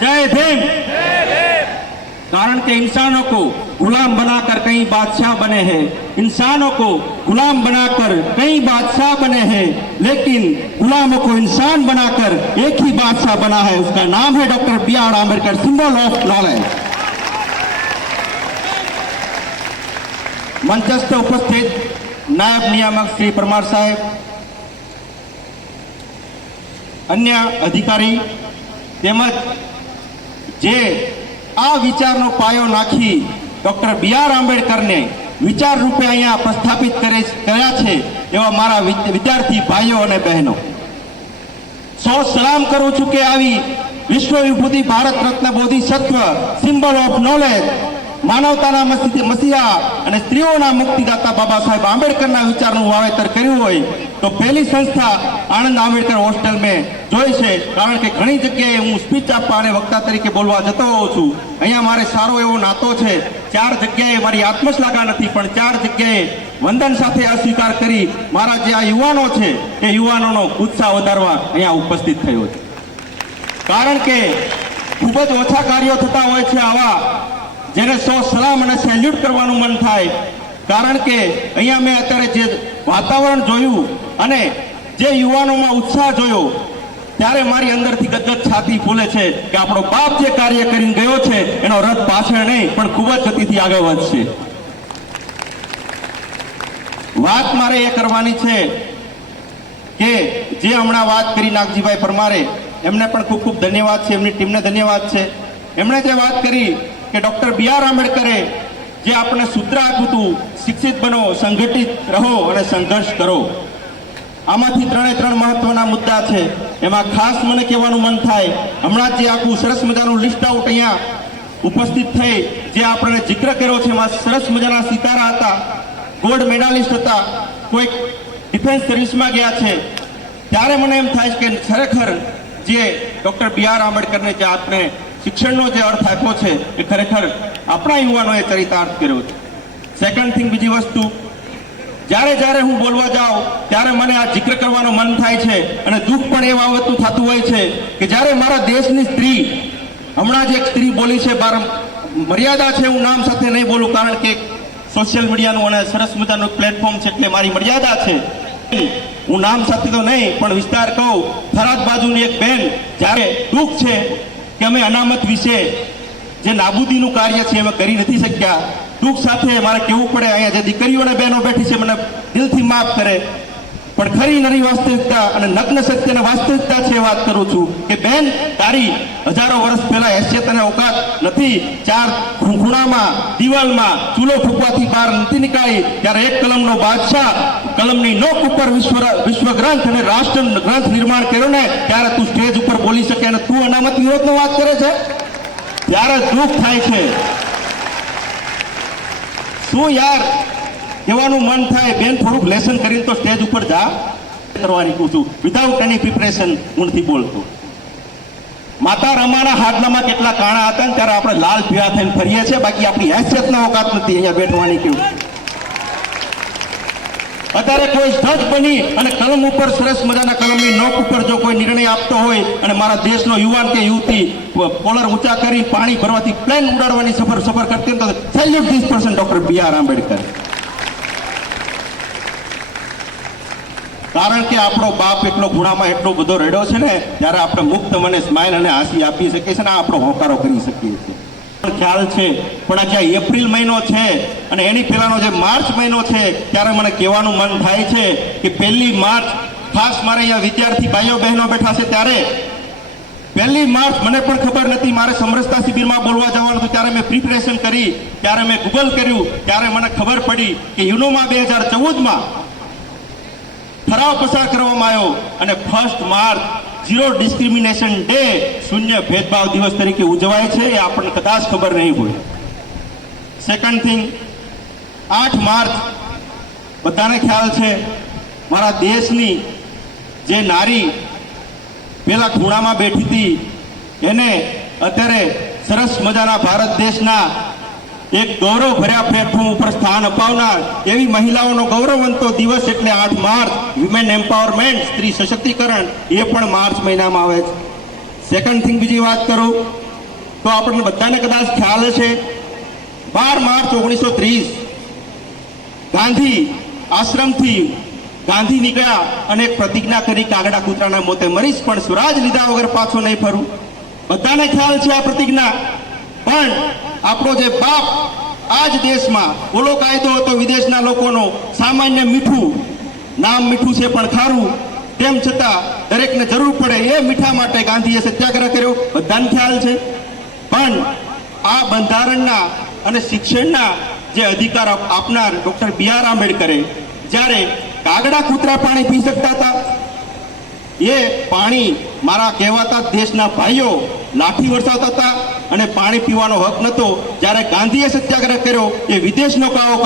जय भीम कारण के इंसानों को गुलाम बनाकर कई बादशाह बने हैं इंसानों को गुलाम बनाकर कई बादशाह बने हैं लेकिन गुलामों को इंसान बनाकर एक ही बादशाह बना है उसका नाम है doctor B R Ambedkar symbol of knowledge મંચસ્થ ઉપસ્થિત નાયબ નિયામક શ્રી પરમાર સાહેબ અન્ય અધિકારી તેમજ જે આ વિચારનો પાયો નાખી ડૉક્ટર બી આર આંબેડકરને વિચાર રૂપે અહીંયા પ્રસ્થાપિત કરે કર્યા છે એવા મારા વિદ્યાર્થી ભાઈઓ અને બહેનો. સૌ સલામ કરું છું કે આવી વિશ્વ વિભૂતિ Bharat Ratna બોધિસત્વ symbol of knowledge માનવતાના મસી- મસીહા અને સ્ત્રીઓના મુક્તિદાતા બાબા સાહેબ આંબેડકરના વિચારનું વાવેતર કર્યું હોય, તો પહેલી સંસ્થા આણંદ આંબેડકર હોસ્ટેલ મેં જોઈ છે. કારણ કે ઘણી જગ્યાએ હું સ્પીચ આપવા અને વક્તા તરીકે બોલવા જતો હોઉં છું. અહીંયા મારે સારો એવો નાતો છે. ચાર જગ્યાએ મારી આત્મશ્લાઘા નથી, પણ ચાર જગ્યાએ વંદન સાથે અસ્વીકાર કરી મારા જે આ યુવાનો છે, એ યુવાનોનો ઉત્સાહ વધારવા અહીંયા ઉપસ્થિત થયો છે. કારણ કે ખૂબ જ ઓછા કાર્યો થતા હોય છે આવા જેને સો સલામ અને સેલ્યુટ કરવાનું મન થાય, કારણ કે અહીંયા મેં અત્યારે જે વાતાવરણ જોયું અને જે યુવાનોમાં ઉત્સાહ જોયો, ત્યારે મારી અંદરથી ગદગદ છાતી ફૂલે છે કે આપણો બાપ જે કાર્ય કરીને ગયો છે, એનો રથ પાછળ નહીં, પણ ખૂબ જ ગતિથી આગળ વધશે. વાત મારે એ કરવાની છે કે જે હમણાં વાત કરી નાગજીભાઈ પરમારે, એમને પણ ખૂબ ખૂબ ધન્યવાદ છે, એમની ટીમને ધન્યવાદ છે. એમણે જે વાત કરી કે ડૉક્ટર બી આર આંબેડકરે જે આપણને સૂત્ર આપ્યું હતું, શિક્ષિત બનો, સંગઠિત રહો અને સંઘર્ષ કરો. આમાંથી ત્રણે ત્રણ મહત્વના મુદ્દા છે. એમાં ખાસ મને કહેવાનું મન થાય, હમણાં જ જે આખું સરસ મજાનું લિસ્ટ આઉટ અહીંયા ઉપસ્થિત થઈ, જે આપણે જિક્ર કર્યો છે, એમાં સરસ મજાના સિતારા હતા ગોલ્ડ મેડાલિસ્ટ હતા, કોઈક ડિફેન્સ સર્વિસમાં ગયા છે. ત્યારે મને એમ થાય છે કે ખરેખર જે ડૉક્ટર બી આર આંબેડકરને જે આપણે શિક્ષણનો જે અર્થ આપ્યો છે એ ખરેખર આપણા યુવાનોએ ચરિતાર્થ કર્યો છે. સેકન્ડ થિંગ બીજી વસ્તુ, જ્યારે જ્યારે હું બોલવા જાઉં, ત્યારે મને આ જિક્ર કરવાનું મન થાય છે અને દુઃખ પણ એ બાબતનું થતું હોય છે કે જ્યારે મારા દેશની સ્ત્રી, હમણાં જ એક સ્ત્રી બોલી છે, બાર મર્યાદા છે, હું નામ સાથે નહીં બોલું, કારણ કે સોશિયલ મીડિયાનું અને સરસ મજાનું પ્લેટફોર્મ છે એટલે મારી મર્યાદા છે. હું નામ સાથે તો નહીં, પણ વિસ્તાર કહું થરાદ બાજુની એક બેન, જ્યારે દુઃખ છે કે અમે અનામત વિશે જે નાબૂદીનું કાર્ય છે અમે કરી નથી શક્યા. દુઃખ સાથે મારે કહેવું પડે, અહીંયા જે દીકરીઓને બહેનો બેઠી છે, મને દિલથી માફ કરે. પણ ખરી નરી વાસ્તવિકતા અને નગ્ન સત્યની વાસ્તવિકતા છે વાત કરું છું કે બેન, તારી હજારો વર્ષ પહેલા હેસિયત અને ઓકાત નથી. ચાર ખૂણામાં દિવાલમાં ચૂલો ફૂંકવાથી બહાર નથી નીકળી ત્યારે એક કલમનો બાદશાહ કલમની નોક ઉપર વિશ્વ વિશ્વ ગ્રંથ અને રાષ્ટ્ર ગ્રંથ નિર્માણ કર્યો ને, ત્યારે તું સ્ટેજ ઉપર બોલી શકે અને તું અનામત વિરોધનો વાત કરે છે? ત્યારે દુઃખ થાય છે. શું યાર કહેવાનું મન થાય, બેન થોડુંક લેસન કરીને તો સ્ટેજ ઉપર જા. કરવાની કહું છું. વિધાઉટ એની પ્રિપરેશન હું નથી બોલતો. માતા રમાના હાડલામાં કેટલા કાણા હતા ને ત્યારે આપણે લાલ પીળા થઈને ફરીએ છીએ. બાકી આપણી હેસિયતના ઓકાત નથી અહીંયા બેઠવાની કેવું અત્યારે કોઈ જજ બની અને કલમ ઉપર સરસ મજાના કલમની નોક ઉપર જો કોઈ નિર્ણય આપતો હોય અને મારા દેશનો યુવાન કે યુવતી કોલર ઊંચા કરી પાણી ભરવાથી પ્લેન ઉડાડવાની સફર સફર કરતી તો salute this person doctor B R Ambedkar. કારણ કે આપણો બાપ એટલો ગુણામાં એટલો બધો રેડો છે ને, ત્યારે આપણે મુક્ત મને સ્માઇલ અને હાસી આપી શકીએ છીએ ને આપણો હોકારો કરી શકીએ છીએ. ખ્યાલ છે, પણ આ એપ્રિલ મહિનો છે અને એની પહેલાનો જે માર્ચ મહિનો છે, ત્યારે મને કહેવાનું મન થાય છે કે પહેલી માર્ચ, ખાસ મારે અહીંયા વિદ્યાર્થી ભાઈઓ બહેનો બેઠા છે ત્યારે, પહેલી માર્ચ મને પણ ખબર નથી, મારે સમરસતા શિબિરમાં બોલવા જવાનું હતું, ત્યારે મેં પ્રિપરેશન કરી, ત્યારે મેં ગૂગલ કર્યું, ત્યારે મને ખબર પડી કે યુનોમાં બે હજાર ચૌદમાં ઠરાવ પસાર કરવામાં આવ્યો અને first March zero discrimination day શૂન્ય ભેદભાવ દિવસ તરીકે ઉજવાય છે એ આપણને કદાચ ખબર નહીં હોય. સેકન્ડ થિંગ આઠ માર્ચ બધાને ખ્યાલ છે, મારા દેશની જે નારી પેલા ખૂણામાં બેઠી હતી, એને અત્યારે સરસ મજાના ભારત દેશના એક ગૌરવ ભર્યા પ્લેટફોર્મ ઉપર સ્થાન અપાવનાર એવી મહિલાઓનો ગૌરવવંતો દિવસ એટલે આઠ માર્ચ વિમેન એમ્પાવરમેન્ટ સ્ત્રી સશક્તિકરણ, એ પણ માર્ચ મહિનામાં આવે છે. સેકન્ડ થિંગ બીજી વાત કરું, તો આપણને બધાને કદાચ ખ્યાલ છે બાર માર્ચ ઓગણીસો ત્રીસ, ગાંધી આશ્રમથી ગાંધી નીકળ્યા અને એક પ્રતિજ્ઞા કરી કાગડા કૂતરાના મોતે મરીશ, પણ સ્વરાજ લીધા વગર પાછો નહીં ફરું. બધાને ખ્યાલ છે આ પ્રતિજ્ઞા? પણ આપણો જે બાપ આ જ દેશમાં ઓલો કાયદો હતો વિદેશના લોકોનો, સામાન્ય મીઠું. નામ મીઠું છે પણ ખારું. તેમ છતાં દરેકને જરૂર પડે એ મીઠા માટે ગાંધીએ સત્યાગ્રહ કર્યો. બધાને ખ્યાલ છે? પણ આ બંધારણના અને શિક્ષણના જે અધિકાર આપનાર ડૉક્ટર બી આર આંબેડકરે જ્યારે કાગડા કૂતરા પાણી પી શકતા હતા, એ પાણી મારા કહેવાતા દેશના ભાઈઓ લાઠી વરસાવતા હતા અને પાણી પીવાનો હક નહોતો. જ્યારે ગાંધીએ સત્યાગ્રહ કર્યો, એ વિદેશનો કાવો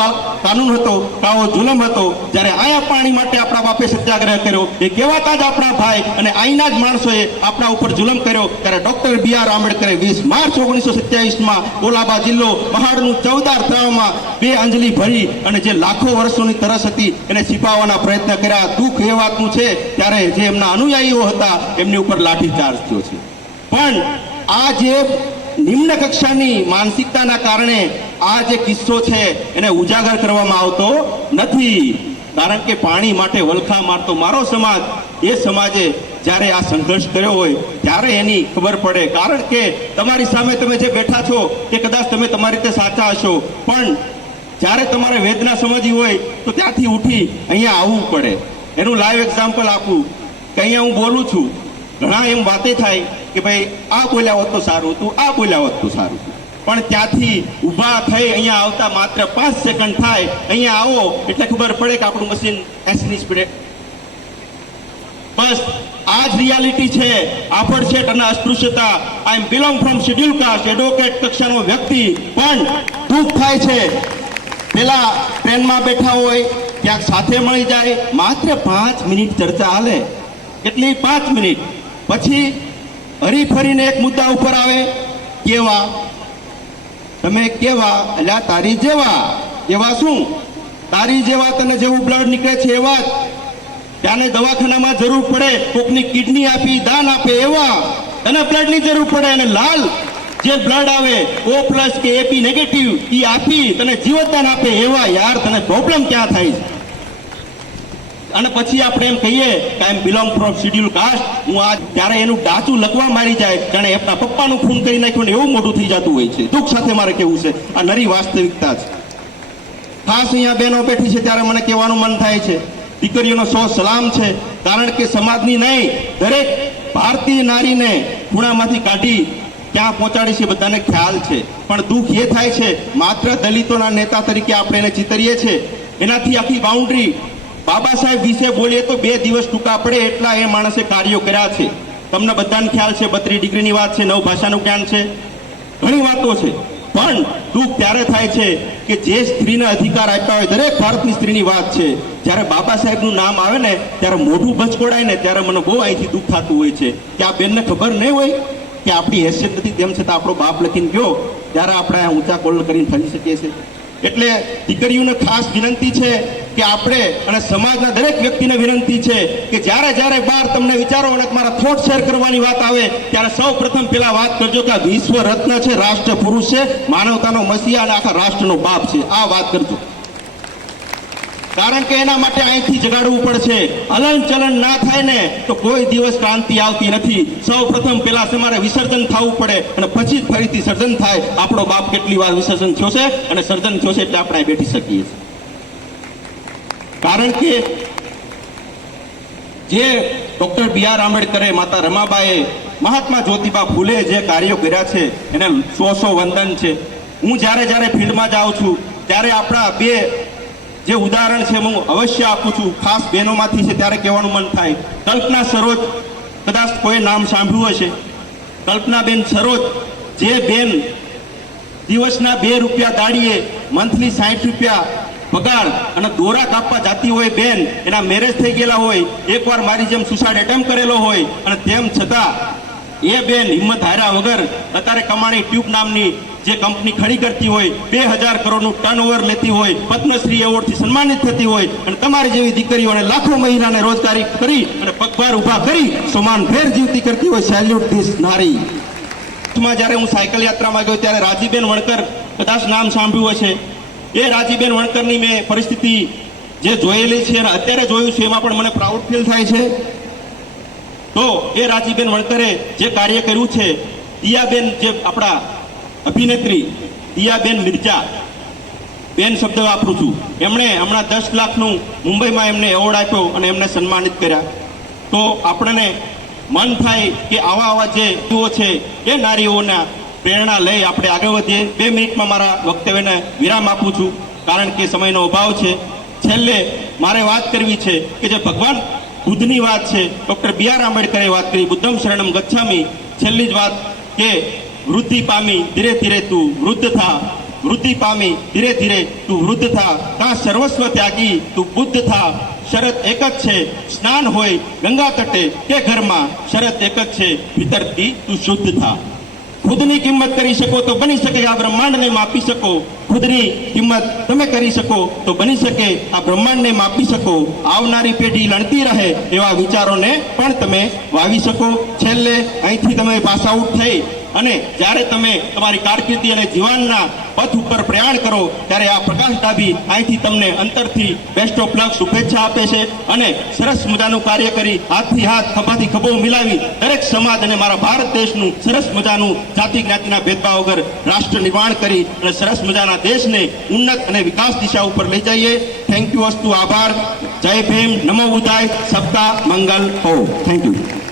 કાનૂન હતો, કાવો જુલમ હતો. જ્યારે આયા પાણી માટે આપણા બાપે સત્યાગ્રહ કર્યો, એ કહેવાતા જ આપણા ભાઈ અને અહીંના જ માણસોએ આપણા ઉપર જુલમ કર્યો. ત્યારે ડોક્ટર બી આર આંબેડકરે વીસ માર્ચ ઓગણીસો સત્યાવીસમાં કોલાબા જિલ્લો પહાડનું ચૌદાર તળાવમાં બે અંજલિ ભરી અને જે લાખો વર્ષોની તરસ હતી, એને છીપાવવાના પ્રયત્ન કર્યા. દુઃખ એ વાતનું છે, ત્યારે જે એમના અનુયાયીઓ હતા, એમની ઉપર લાઠીચાર્જ થયો છે. પણ આ જે નિમ્ન કક્ષાની માનસિકતાના કારણે આ જે કિસ્સો છે, એને ઉજાગર કરવામાં આવતો નથી. કારણ કે પાણી માટે વલખા મારતો મારો સમાજ, એ સમાજે જ્યારે આ સંઘર્ષ કર્યો હોય, ત્યારે એની ખબર પડે. કારણ કે તમારી સામે તમે જે બેઠા છો તે કદાચ તમે તમારી રીતે સાચા હશો. પણ જ્યારે તમારે વેદના સમજવી હોય, તો ત્યાંથી ઉઠી અહીંયા આવવું પડે. એનું લાઈવ એક્ઝામ્પલ આપું. કે અહીંયા હું બોલું છું. ઘણા એમ વાતે થાય કે ભાઈ, આ બોલ્યા હોત તો સારું હતું, આ બોલ્યા હોત તો સારું હતું. પણ ત્યાંથી ઊભા થઈ અહીંયા આવતા માત્ર પાંચ સેકન્ડ થાય, અહીંયા આવો, એટલે ખબર પડે કે આપણું મશીન એસની સ્પીડે બસ, આ જ રિયાલિટી છે. આફડછેટ અને અસ્પૃશ્યતા. I am belong from schedule caste advocate કક્ષાનો વ્યક્તિ. પણ દુઃખ થાય છે. પેલા ટ્રેનમાં બેઠા હોય, ક્યાંક સાથે મળી જાય, માત્ર પાંચ મિનિટ ચર્ચા હાલે. કેટલી? પાંચ મિનિટ. પછી હરીફરીને એક મુદ્દા ઉપર આવે. કેવા? તમે કેવા? એટલે તારી જેવા. એવા શું? તારી જેવા તને જેવું બ્લડ નીકળે છે એવા જ ત્યાંને દવાખાનામાં જરૂર પડે, કોકની કિડની આપી, દાન આપે એવા. તને બ્લડની જરૂર પડે અને લાલ. જે બ્લડ આવે ઓ પ્લસ કે એપી નેગેટિવ એ આપી, તને જીવતદાન આપે એવા. યાર, તને પ્રોબ્લેમ ક્યાં થાય? છે અને પછી આપણે એમ કહીએ કે I am belong from schedule caste હું આ ત્યારે એનું ડાચું લખવા મારી જાય. જાણે એમના પપ્પાનું ખૂન કરી નાખ્યું ને એવું મોટું થઈ જતું હોય છે. દુઃખ સાથે મારે કેવું છે? આ નરી વાસ્તવિકતા છે. ખાસ અહીંયા બહેનો બેઠી છે ત્યારે મને કહેવાનું મન થાય છે. દીકરીઓનો સો સલામ છે. કારણ કે સમાજની નહીં, દરેક ભારતીય નારીને ખૂણામાંથી કાઢી ક્યાં પહોંચાડી છે બધાને ખ્યાલ છે. પણ દુઃખ એ થાય છે, માત્ર દલિતોના નેતા તરીકે આપણે એને ચિતરીએ છીએ. એનાથી આખી બાઉન્ડ્રી બાબા સાહેબ વિશે બોલીએ તો બે દિવસ ટૂંકા પડે એટલા એ માણસે કાર્યો કર્યા છે. તમને બધાને ખ્યાલ છે બત્રી ડિગ્રીની વાત છે નવ ભાષાનું જ્ઞાન છે. ઘણી વાતો છે. પણ દુઃખ ત્યારે થાય છે કે જે સ્ત્રીને અધિકાર આપ્યા હોય, દરેક ભારતની સ્ત્રીની વાત છે. જ્યારે બાબા સાહેબનું નામ આવે ને, ત્યારે મોઢું ભચકોડાય ને, ત્યારે મને બહુ અહીંથી દુઃખ થતું હોય છે. કે આ બેનને ખબર નહીં હોય કે આપણી હેસિયત નથી, તેમ છતાં આપણો બાપ લખીને ગયો, ત્યારે આપણે ઊંચા કોલ કરીને ફરી શકીએ છીએ. એટલે દીકરીઓને ખાસ વિનંતી છે કે આપણે અને સમાજના દરેક વ્યક્તિને વિનંતી છે કે જ્યારે જ્યારે બહાર તમને વિચારો અને તમારા થોટ શેર કરવાની વાત આવે, ત્યારે સૌ પ્રથમ પેલા વાત કરજો કે આ વિશ્વ રત્ન છે રાષ્ટ્ર પુરુષ છે, માનવતાનો મસીહા અને આખા રાષ્ટ્રનો બાપ છે. આ વાત કરજો. કારણ કે એના માટે અહીંથી જગાડવું પડશે. હલન ચલન ના થાય ને, તો કોઈ દિવસ ક્રાંતિ આવતી નથી. સૌ પ્રથમ પેલા તમારે વિસર્જન થવું પડે અને પછી જ ફરીથી સર્જન થાય. આપણો બાપ કેટલી વાર વિસર્જન થયો છે? અને સર્જન થયો છે એટલે આપણે બેઠી શકીએ છીએ. કારણ કે જે ડોક્ટર બી આર આંબેડકરે માતા રમાબાએ મહાત્મા જ્યોતિબા ફૂલે જે કાર્યો કર્યા છે, એને સો સો વંદન છે. હું જ્યારે જ્યારે ફિલ્ડમાં જાઉં છું, ત્યારે આપણા બે જે ઉદાહરણ છે હું અવશ્ય આપું છું. ખાસ બહેનોમાંથી છે, ત્યારે કહેવાનું મન થાય. કલ્પના સરોજ કદાચ કોઈ નામ સાંભળ્યું હશે. કલ્પનાબેન સરોજ જે બેન દિવસના બે રૂપિયા દાડીએ મંથલી સાઠ રૂપિયા પગાર અને દોરા કાપવા જાતી હોય બેન, એના મેરેજ થઈ ગયેલા હોય, એકવાર મારી જેમ સુસાઇડ એટેમ્પ કરેલો હોય, અને તેમ છતાં એ બેન હિંમત હાર્યા વગર અત્યારે કમાણી ટ્યુબ નામની જે કંપની ખડી કરતી હોય, બે હજાર કરોડનું ટર્નઓવર લેતી હોય, પદ્મશ્રી એવોર્ડથી સન્માનિત થતી હોય, અને તમારી જેવી દીકરીઓને લાખો મહિનાને રોજગારી કરી અને પગભાર ઊભા કરી સમાન ફેર જીવતી કરતી હોય સેલ્યુટ ધીસ નારી. જ્યારે હું સાયકલ યાત્રામાં ગયો ત્યારે રાજીબેન વણકર કદાચ નામ સાંભળ્યું હશે. એ રાજીબેન વણકરની મેં પરિસ્થિતિ જે જોયેલી છે અને અત્યારે જોયું છે, એમાં પણ મને પ્રાઉડ ફીલ થાય છે. તો એ રાજીબેન વણકરે જે કાર્ય કર્યું છે, દિયાબેન જે આપણા અભિનેત્રી દિયાબેન મિર્જા, બેન શબ્દ વાપરું છું. એમણે હમણાં દસ લાખનું મુંબઈમાં એમને એવોર્ડ આપ્યો અને એમને સન્માનિત કર્યા. તો આપણને મન થાય કે આવા આવા જે છે, એ નારીઓના પ્રેરણા લઈ આપણે આગળ વધીએ. બે મિનિટમાં મારા વક્તવ્યને વિરામ આપું છું. કારણ કે સમયનો અભાવ છે. છેલ્લે મારે વાત કરવી છે કે જે ભગવાન બુદ્ધની વાત છે, ડૉક્ટર બી આર આંબેડકરે વાત કરી, બુદ્ધમ શરણમ ગચ્છામી. છેલ્લી જ વાત કે વૃદ્ધિ પામી, ધીરે ધીરે તું વૃદ્ધ થા. વૃદ્ધિ પામી, ધીરે ધીરે તું વૃદ્ધ થા. કા સર્વસ્વ ત્યાગી, તું બુદ્ધ થા. શરત એક જ છે. સ્નાન હોય ગંગા તટે કે ઘરમાં. શરત એક જ છે. ભીતરથી તું શુદ્ધ થા. ખુદની કિંમત કરી શકો તો બની શકે આ બ્રહ્માંડને માપી શકો. ખુદની કિંમત તમે કરી શકો તો બની શકે આ બ્રહ્માંડને માપી શકો. આવનારી પેઢી લણતી રહે એવા વિચારોને પણ તમે વાવી શકો. છેલ્લે અહીંથી તમે પાસ આઉટ થઈ અને જ્યારે તમે તમારી કારકિર્દી અને જીવનના પથ ઉપર પ્રયાણ કરો, ત્યારે આ પ્રકાશ ડાભી અહીંથી તમને અંતરથી બેસ્ટ ઓફ લક શુભેચ્છા આપે છે અને સરસ મજાનું કાર્ય કરી હાથથી હાથ, ખભાથી ખભો મિલાવી દરેક સમાજ અને મારા ભારત દેશનું સરસ મજાનું જાતિ જ્ઞાતિના ભેદભાવ વગર રાષ્ટ્ર નિર્માણ કરી અને સરસ મજાના દેશને ઉન્નત અને વિકાસ દિશા ઉપર લઈ જઈએ. થેન્ક યુ વસ્તુ આભાર. જય ભીમ. નમો ઉદાય. સપ્તાહ મંગલ હો. Thank you